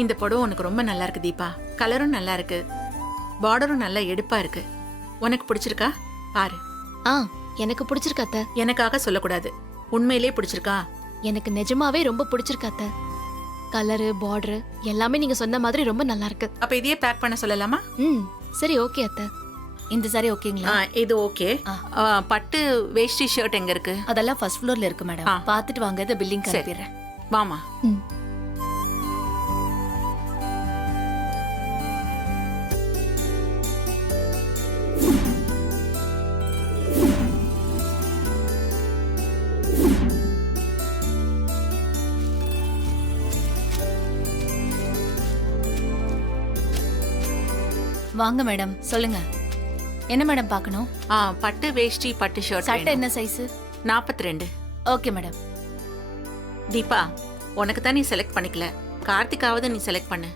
இந்த புடவை உனக்கு ரொம்ப நல்லா இருக்கு தீபா. கலரும் நல்லா இருக்கு, பார்டரும் நல்லா எடுப்பா இருக்கு. உனக்கு பிடிச்சிருக்கா? பாரு. ஆ, எனக்கு பிடிச்சிருக்கு அத்தை. எனக்காக சொல்லக்கூடாது, உண்மையிலே பிடிச்சிருக்கா? எனக்கு நிஜமாவே ரொம்ப பிடிச்சிருக்கு அத்தை. கலரு, பார்டர் எல்லாமே நீங்க சொன்ன மாதிரி ரொம்ப நல்லா இருக்கு. அப்ப இதையே பேக் பண்ண சொல்லலாமா? ம், சரி ஓகே அத்தை. இந்த சாரி ஓகேங்களா? இது ஓகே. பட்டு வேஷ்டி ஷர்ட் எங்க இருக்கு? அதெல்லாம் ஃபர்ஸ்ட் ஃப்ளோர்ல இருக்கு மேடம். பாத்துட்டு வாங்க, இத பில்லிங் அனுப்பிடுறேன். வாமா. ம். வாங்க மேடம், சொல்லுங்க. என்ன மேடம் பார்க்கணும்? பட்டு வேஷ்டி பட்டு ஷர்ட். சட்டை என்ன சைஸ்? 42. Okay madam. தீபா, உனக்கு தான் நீ செலக்ட் பண்ணிக்கல, கார்த்திகாவது நீ செலக்ட் பண்ணு.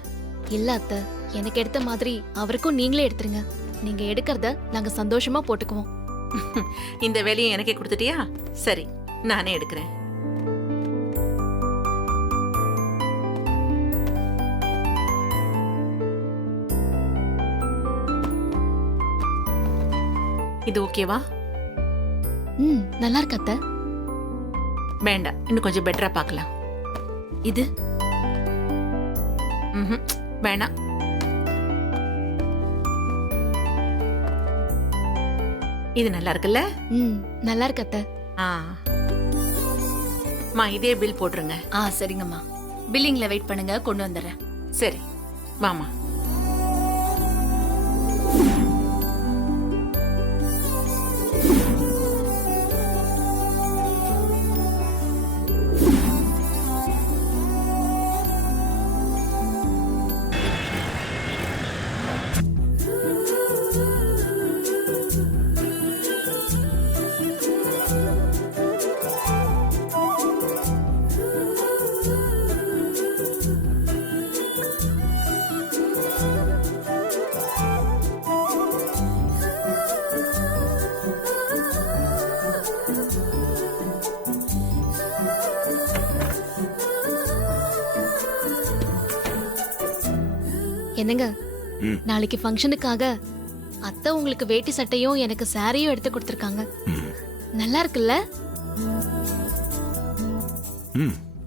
இல்ல அத்தை, எனக்கு எடுத்த மாதிரி அவருக்கும் நீங்களே எடுத்துருங்க. நீங்க எடுக்கிறத நாங்க சந்தோஷமா போட்டுக்குவோம். இந்த வேலையை எனக்கே கொடுத்துட்டியா? சரி, நானே எடுக்கிறேன். இது ஓகேவா? ம், நல்லா இருக்கு அத்தை. வேண்டாம், இன்னும் கொஞ்சம் பெட்டரா பார்க்கலாம். இது வேணாம். இது நல்லா இருக்குல்ல? ம், நல்லா இருக்கு அத்தை. இதே பில் போட்டுருங்க. சரிங்கம்மா. பில்லிங்ல வெயிட் பண்ணுங்க, கொண்டு வந்துடுறேன். சரி, வாமா. என்னங்க, நாளைக்கு ஃபங்க்ஷனுக்காக அத்தை உங்களுக்கு வேட்டி சட்டையும் எனக்கு சாரியும் எடுத்து கொடுத்துருக்காங்க. நல்லா இருக்குல்ல?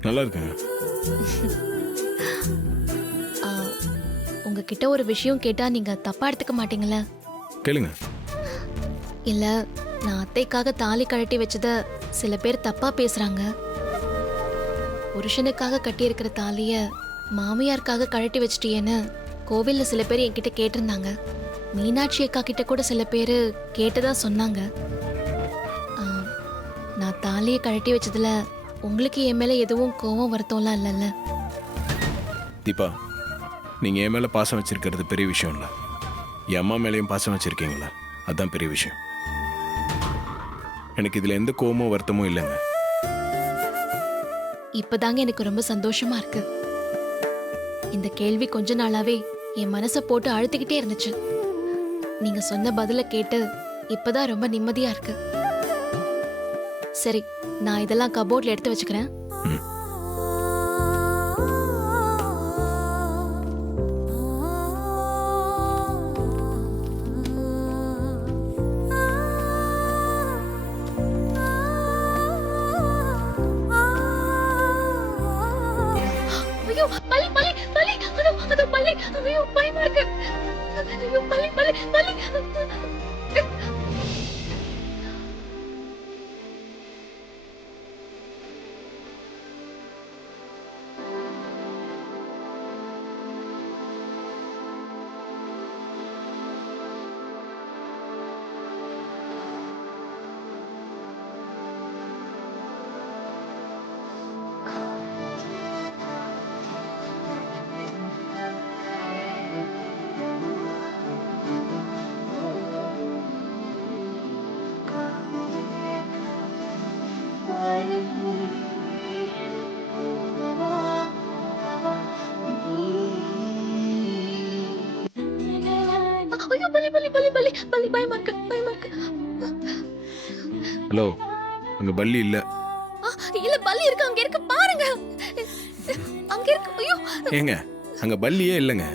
நல்லா இருக்குங்க. உங்ககிட்ட ஒரு விஷயம் கேட்டா நீங்க தப்பா எடுத்துக்க மாட்டீங்களா? கேளுங்க. இல்ல, நான் அத்தைக்காக தாலி கழட்டி வச்சத சில பேர் தப்பா பேசுறாங்க. புருஷனுக்காக கட்டி இருக்கிற தாலிய மாமியாருக்காக கழட்டி வச்சிட்டியேன்னு கோவில்ல சில பேர் என்கிட்ட கேட்டிருந்தாங்க. மீனாட்சி அக்கா கிட்ட கூட சில பேர் கேட்டதா சொன்னாங்க. நான் தாலியை கழட்டி வச்சதுல உங்களுக்கு என் மேல எதுவும் கோவம் வருத்தம்லாம் இல்லைல்ல? தீபா, நீங்க என் மேல பாசம் வச்சிருக்கிறது பெரிய விஷயம் இல்ல. என் அம்மா மேலேயும் பாசம் வச்சிருக்கீங்களா, அதுதான் பெரிய விஷயம். எனக்கு இதுல எந்த கோவமும் வருத்தமும் இல்லைங்க. இப்பதாங்க எனக்கு ரொம்ப சந்தோஷமா இருக்கு. இந்த கேள்வி கொஞ்ச நாளாவே என் மனசை போட்டு அழுத்திக்கிட்டே இருந்துச்சு. நீங்க சொன்ன பதில கேட்டு இப்பதான் ரொம்ப நிம்மதியா இருக்கு. சரி, நான் இதெல்லாம் கபோர்ட்ல எடுத்து வச்சுக்கிறேன். ஐயோ, பல்லி பல்லி பல்லி, அதோ பல்லி. ஐயோ, பயமா இருக்கு. ஐயோ, பல்லி பல்லி பல்லி. ஐயோ, பல்லி பல்லி பல்லி பல்லி பல்லி, பயமா இருக்கு பயமா இருக்கு. ஹலோ, அங்க பல்லி இல்ல. இல்ல, பல்லி இருக்கு, அங்க இருக்கு பாருங்க. அங்க இருக்கு. ஐயோ ஏங்க, அங்க பல்லியே இல்லைங்க.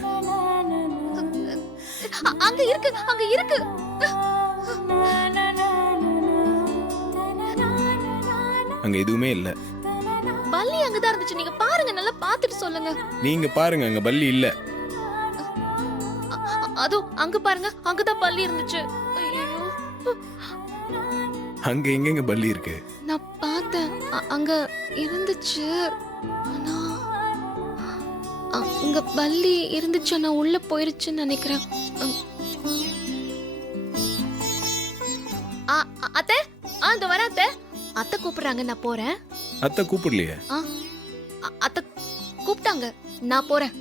அங்க இருக்கு, அங்க இருக்கு. அங்க எதுவுமே இல்ல. பல்லி அங்கதான் இருந்துச்சு. நீங்க பாருங்க, நல்லா பாத்துட்டு சொல்லுங்க. நீங்க பாருங்க, அங்க பல்லி இல்ல. அதோ அங்க பாருங்க, அங்கதான் பல்லி இருந்துச்சு. ஐயோ, அங்க எங்கெங்க பல்லி இருக்கு? நான் பார்த்தேன், அங்க இருந்துச்சு. ஆனா அங்க பல்லி இருந்துச்சு, ஆனா உள்ள போயிருச்சுன்னு நினைக்கிறேன். அத்தை, இந்த வர அத்தை. அத்தை கூப்பிடுறாங்க, நான் போறேன். அத்தை கூப்பிடலையே. அத்தை கூப்பிட்டாங்க, நான் போறேன்.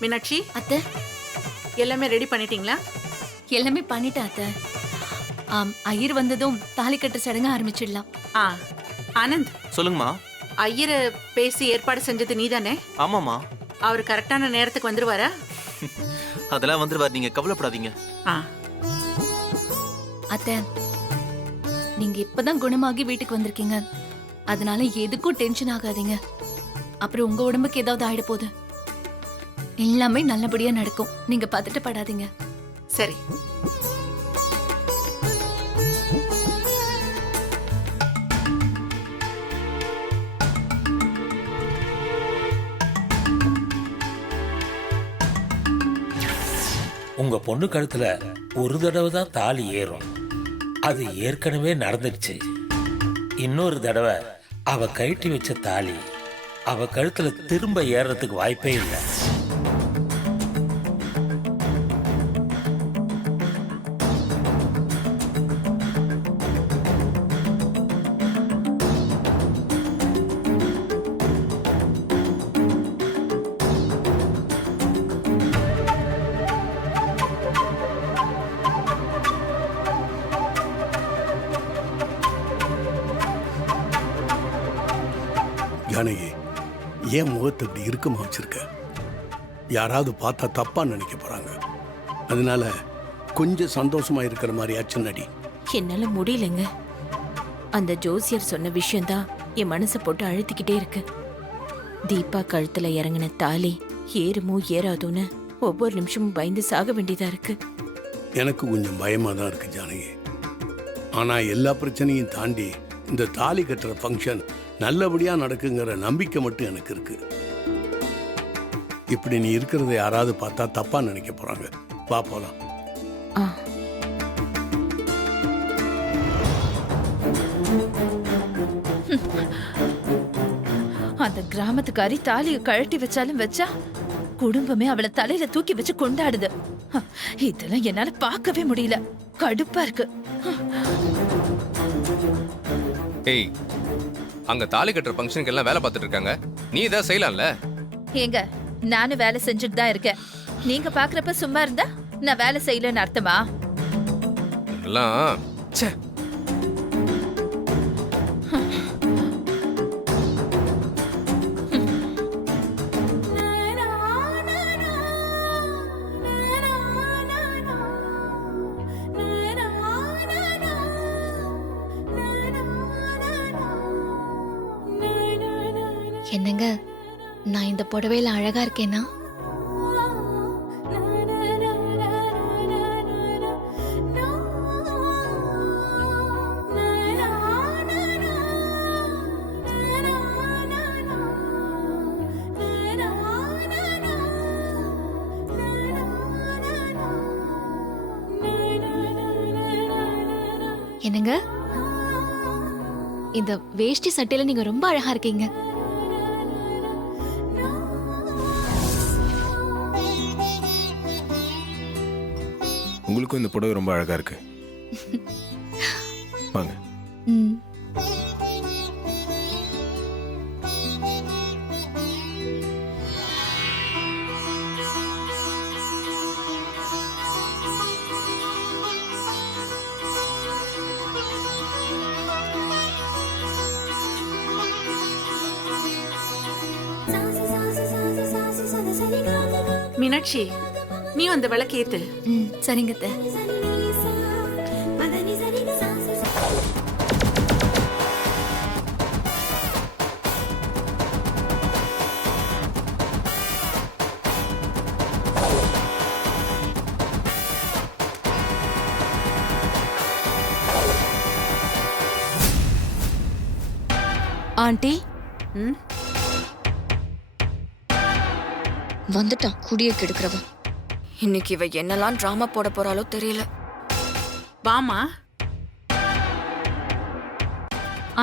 மீனாட்சி, அத்தை, எல்லாமே ரெடி பண்ணிட்டீங்களா? எல்லாமே பண்ணிட்டேன் அத்தை. ஐயர் வந்ததும் தாலி கட்டுற சடங்கு ஆரம்பிச்சிடலாம். ஆனந்த், சொல்லுங்கம்மா. ஐயரை பேசி ஏற்பாடு செஞ்சது நீதானே? ஆமாம்மா. அவர் கரெக்டான நேரத்துக்கு வந்துருவாரா? அதெல்லாம் வந்துருவார், நீங்க கவலைப்படாதீங்க. அத்தை, நீங்க இப்பதான் குணமாகி வீட்டுக்கு வந்திருக்கீங்க. அதனால எதுக்கும் டென்ஷன் ஆகாதீங்க. அப்புறம் உங்க உடம்புக்கு ஏதாவது ஆயிட போகுது. எல்லாமே நல்லபடியா நடக்கும், நீங்க பதட்ட படாதீங்க. சரி. உங்க பொண்ணு கழுத்துல ஒரு தடவை தான் தாலி ஏறும். அது ஏற்கனவே நடந்துடுச்சு. இன்னொரு தடவை அவ கழட்டி வச்ச தாலி அவ கழுத்துல திரும்ப ஏறதுக்கு வாய்ப்பே இல்லை. ஜானகி, ஏன் முகத்தை இப்படி இறுக்கமா வச்சிருக்க? யாராவது பார்த்தா தப்பா நினைக்க போறாங்க. அதனால கொஞ்சம் சந்தோஷமா இருக்கிற மாதிரியாச்சும் நடி. என்னால முடியலங்க. அந்த ஜோசியர் சொன்ன விஷயம்தான் என் மனசை போட்டு அழுத்திக்கிட்டே இருக்கு. தீபா கழுத்துல இறங்கின தாலி ஏறுமோ ஏறாதோன்னு ஒவ்வொரு நிமிஷமும் பயந்து சாக வேண்டியதா இருக்கு. எனக்கு கொஞ்சம் பயமா தான் இருக்கு ஜானகி. ஆனா எல்லா பிரச்சனையும் தாண்டி இந்த தாலி கட்டுற ஃபங்க்ஷன் நல்லபடியா நடக்குங்கிற நம்பிக்கை மட்டும் எனக்கு இருக்கு. இப்படி நீ இருக்கிறத யாராவது பார்த்தா தப்பா நினைக்க போறாங்க. வா போலாம். அந்த கிராமத்துக்காரி தாலியை கழட்டி வச்சாலும் வச்சா குடும்பமே அவளை தலையில தூக்கி வச்சு கொண்டாடுது. இதெல்லாம் என்னால பார்க்கவே முடியல. கடுப்பா இருக்கு. ஏய், அங்க தாலி கட்டுற ஃபங்க்ஷனுக்கு எல்லாம் வேலை பார்த்துட்டு இருக்காங்க. நீ ஏதாவது செய்யலாம்ல? ஏங்க, நானும் வேலை செஞ்சுட்டு தான் இருக்கேன். நீங்க பாக்குறப்ப சும்மா இருந்தா நான் வேலை செய்யலன்னு அர்த்தமா? எல்லாம் ச்சே. என்னங்க, நான் இந்த புடவையில அழகா இருக்கேனா? என்னங்க இந்த வேஷ்டி சட்டையில நீங்க ரொம்ப அழகா இருக்கீங்க. உங்களுக்கும் இந்த புடவை ரொம்ப அழகா இருக்கு. வாங்க. ம். மீனாட்சி, நீ அந்த விளக்கு ஏத்து. ம் சரிங்க அத்தை. ஆண்டி ம், வந்துட்டான் குடிய கெடுக்கிறவன். இன்னைக்கு இவ என்னெல்லாம் டிராமா போட போறாளோ தெரியல. வாமா.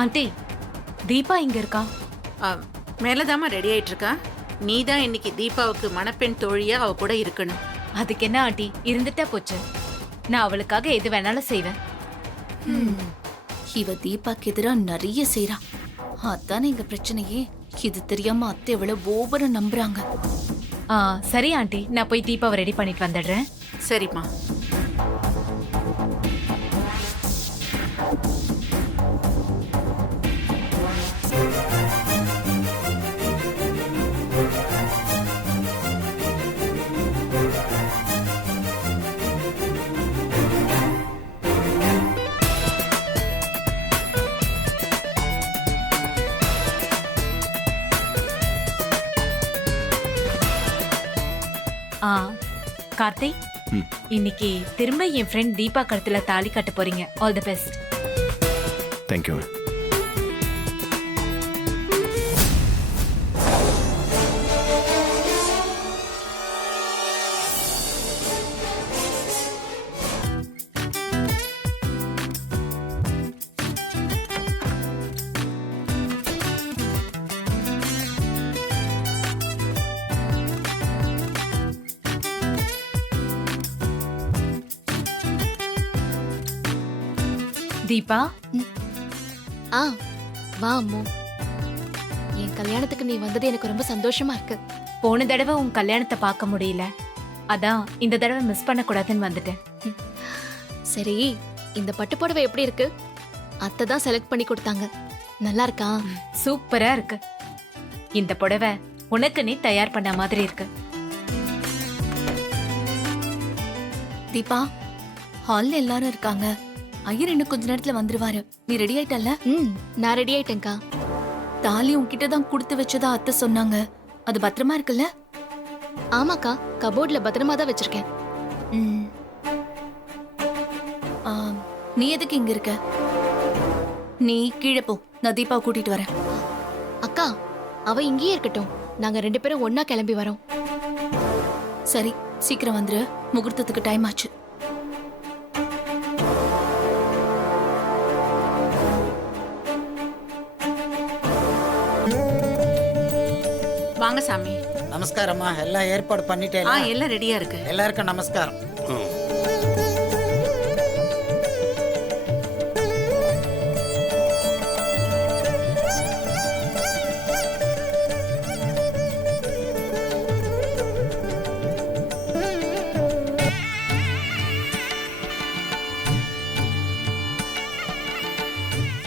ஆண்டி தீபா இங்க இருக்கா? மேலதாமா ரெடி ஆயிட்டு இருக்கா. நீ தான் இன்னைக்கு தீபாவுக்கு மணப்பெண் தோழியா அவ கூட இருக்கணும். அதுக்கு என்ன ஆண்டி, இருந்துட்டா போச்சு. நான் அவளுக்காக எது வேணாலும் செய்வேன். இவ தீபாக்கு எதிரா நிறைய செய்றா. அதானே எங்க பிரச்சனையே. இது தெரியாம அத்தை எவ்வளவு ஓவரா நம்புறாங்க. சரி ஆண்டி, நான் போய் தீபாவை ரெடி பண்ணிட்டு வந்துடுறேன். சரிம்மா. கார்த்தி, இன்னைக்கு திரும்ப என் ஃப்ரெண்ட் தீபா கழுத்துல தாலி கட்ட போறீங்க. All the best. Thank you. Deepa, ஆ வா அம்மு. என் கல்யாணத்துக்கு நீ வந்தது எனக்கு ரொம்ப சந்தோஷமா இருக்கு. போன தடவை உன் கல்யாணத்தை பார்க்க முடியல, அதான் இந்த தடவை மிஸ் பண்ண கூடாதுன்னு வந்துட்டேன். சரி, இந்த பட்டு புடவை எப்படி இருக்கு? அத்தை தான் செலக்ட் பண்ணி கொடுத்தாங்க. நல்லா இருக்கா? சூப்பரா இருக்கு. இந்த புடவை உனக்கு நீ தயார் பண்ண மாதிரி இருக்கு. தீபா, ஹால்ல எல்லாரும் இருக்காங்க. ஐயர் இன்னும் கொஞ்ச நேரத்துல வந்துருவாரு. நீ ரெடி ஆயிட்டல்ல? நான் ரெடி ஆயிட்டேன்க்கா. தாலி உன்கிட்ட தான் கொடுத்து வச்சதா அத்தை சொன்னாங்க. அது பத்திரமா இருக்குல்ல? ஆமாக்கா, கபோர்ட்ல பத்திரமா தான் வச்சிருக்கேன். நீ எதுக்கு இங்க இருக்க? நீ கீழே போ, நான் தீபாவை கூட்டிட்டு வரேன். அக்கா, அவ இங்கேயே இருக்கட்டும். நாங்க 2 பேரும் ஒன்னா கிளம்பி வரோம். சரி, சீக்கிரம் வந்துரு. முகூர்த்தத்துக்கு டைம் ஆச்சு. வாங்க சாமி. நமஸ்காரம்மா. எல்லாம் ஏற்பாடு பண்ணிட்டேன். எல்லாம் ரெடியா இருக்கு. எல்லாருக்கும் நமஸ்காரம்.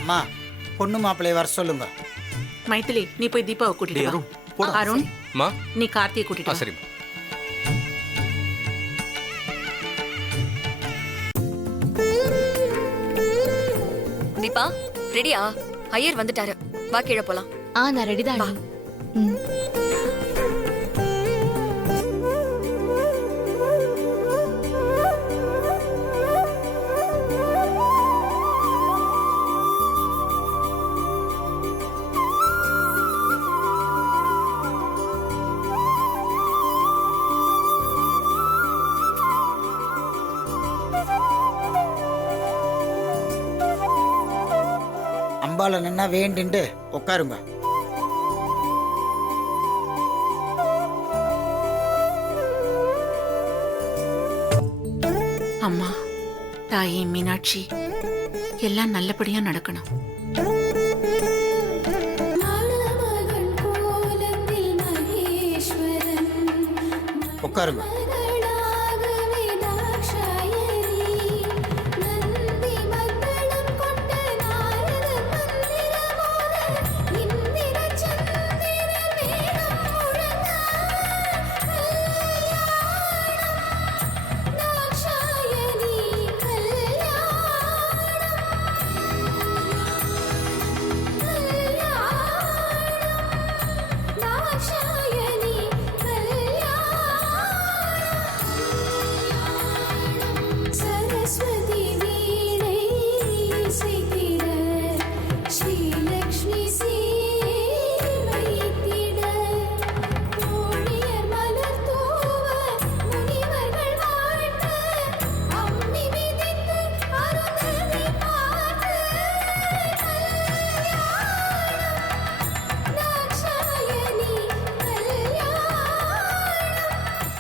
அம்மா, பொண்ணு மாப்பிள்ளைய வர சொல்லுங்க. மைத்திலி, நீ போய் தீபாவை கூட்டிட்டு வா. அருண், நீ கார்த்தியை கூட்டிட்டு வா. சரி. தீபா ரெடியா? ஐயர் வந்துட்டாரு. வா கீழே போலாம். நான் ரெடி தான். அம்பால நின்னா வேண்டிண்டு உட்காருங்க. அம்மா, தாயே மீனாட்சி, எல்லாம் நல்லபடியா நடக்கணும். உட்காருங்க.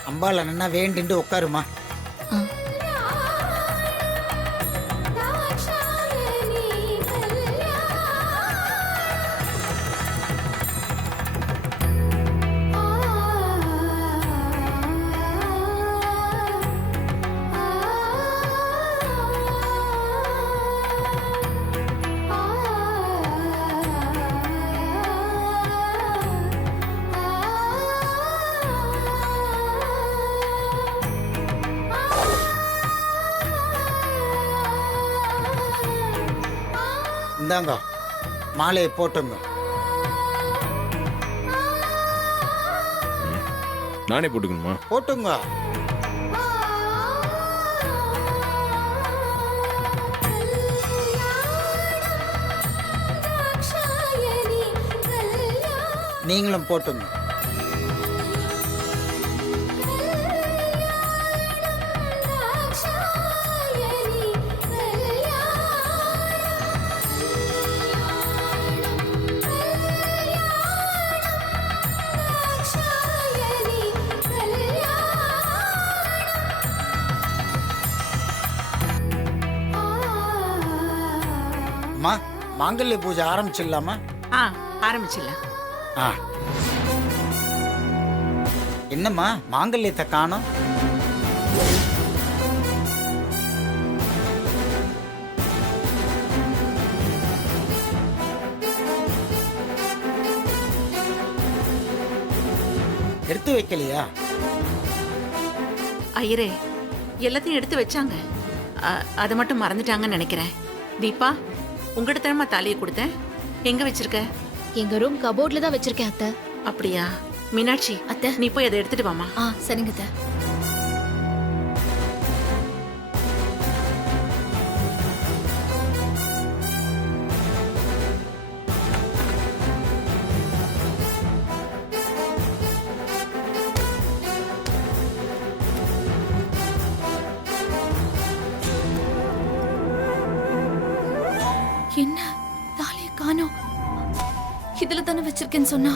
அம்பால நின்னா வேண்டிண்டு உட்காருமா. இந்தாங்க, மாலையை போட்டுங்க. நானே போட்டுக்கணுமா? போட்டுங்க. நீங்களும் போட்டுங்க. அம்மா, மாங்கல்ய பூஜை ஆரம்பிச்சிடலாமா? ஆரம்பிச்சிடலாம். என்னம்மா மாங்கல்யத்தை காணோம்? எடுத்து வைக்கலையா? ஐயரே, எல்லாத்தையும் எடுத்து வச்சாங்க. அதை மட்டும் மறந்துட்டாங்கன்னு நினைக்கிறேன். தீபா, உங்ககிட்ட தானமா தாலியை கொடுத்தேன். எங்க வச்சிருக்க? எங்க ரூம் கபோர்ட்ல தான் வச்சிருக்கேன் அத்தை. அப்படியா? மீனாட்சி, அத்தை, நீ போய் அதை எடுத்துட்டு வாமா. சரிங்க அத்தை. என்ன தாலியை காணோம்? இதுல தானே வச்சிருக்கேன்னு சொன்னா.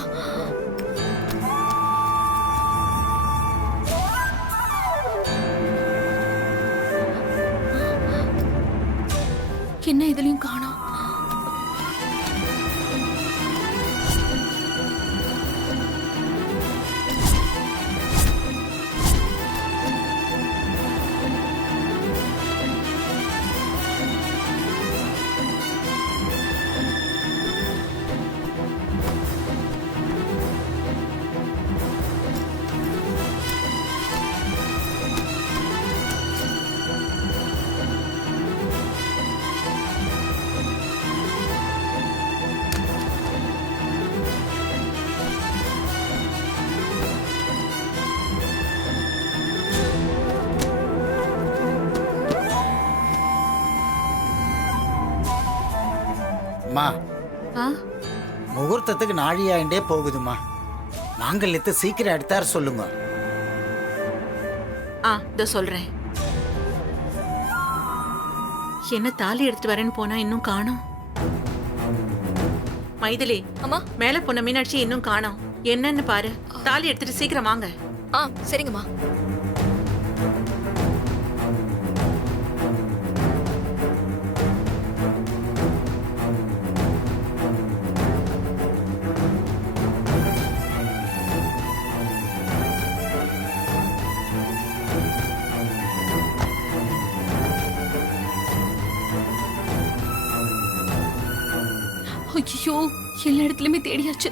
என்ன இதுலயும் காணோம்? அம்மா, முகூர்த்தத்துக்கு நாழியாயிண்டே போகுதுமா. மாங்கல்யத்தை சீக்கிரம் எடுத்தார சொல்லுங்க. இதோ சொல்றேன். என்ன தாலி எடுத்துட்டு வரேன்னு போனா இன்னும் காணோம். மைதிலி, அம்மா. மேல போன மீனாட்சி இன்னும் காணோம். என்னன்னு பாரு. தாலி எடுத்துட்டு சீக்கிரம் வாங்க. ஆ சரிங்கம்மா. ஐயோ, எல்லா இடத்துலயுமே தேடியாச்சு,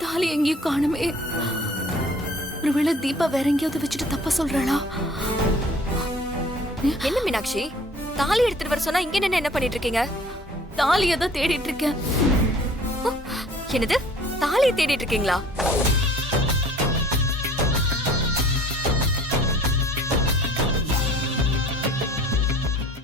தாலி எங்கேயும் காணுமே. ஒருவேளை தீபா வேற எங்கேயாவது வச்சுட்டு தப்பா சொல்றாளா? என்ன மீனாட்சி, தாலி எடுத்துட்டு வர சொன்னா இங்க நின்னு என்ன பண்ணிட்டு இருக்கீங்க? தாலியை தான் தேடிட்டு இருக்கேன். என்னது, தாலியை தேடிட்டு இருக்கீங்களா?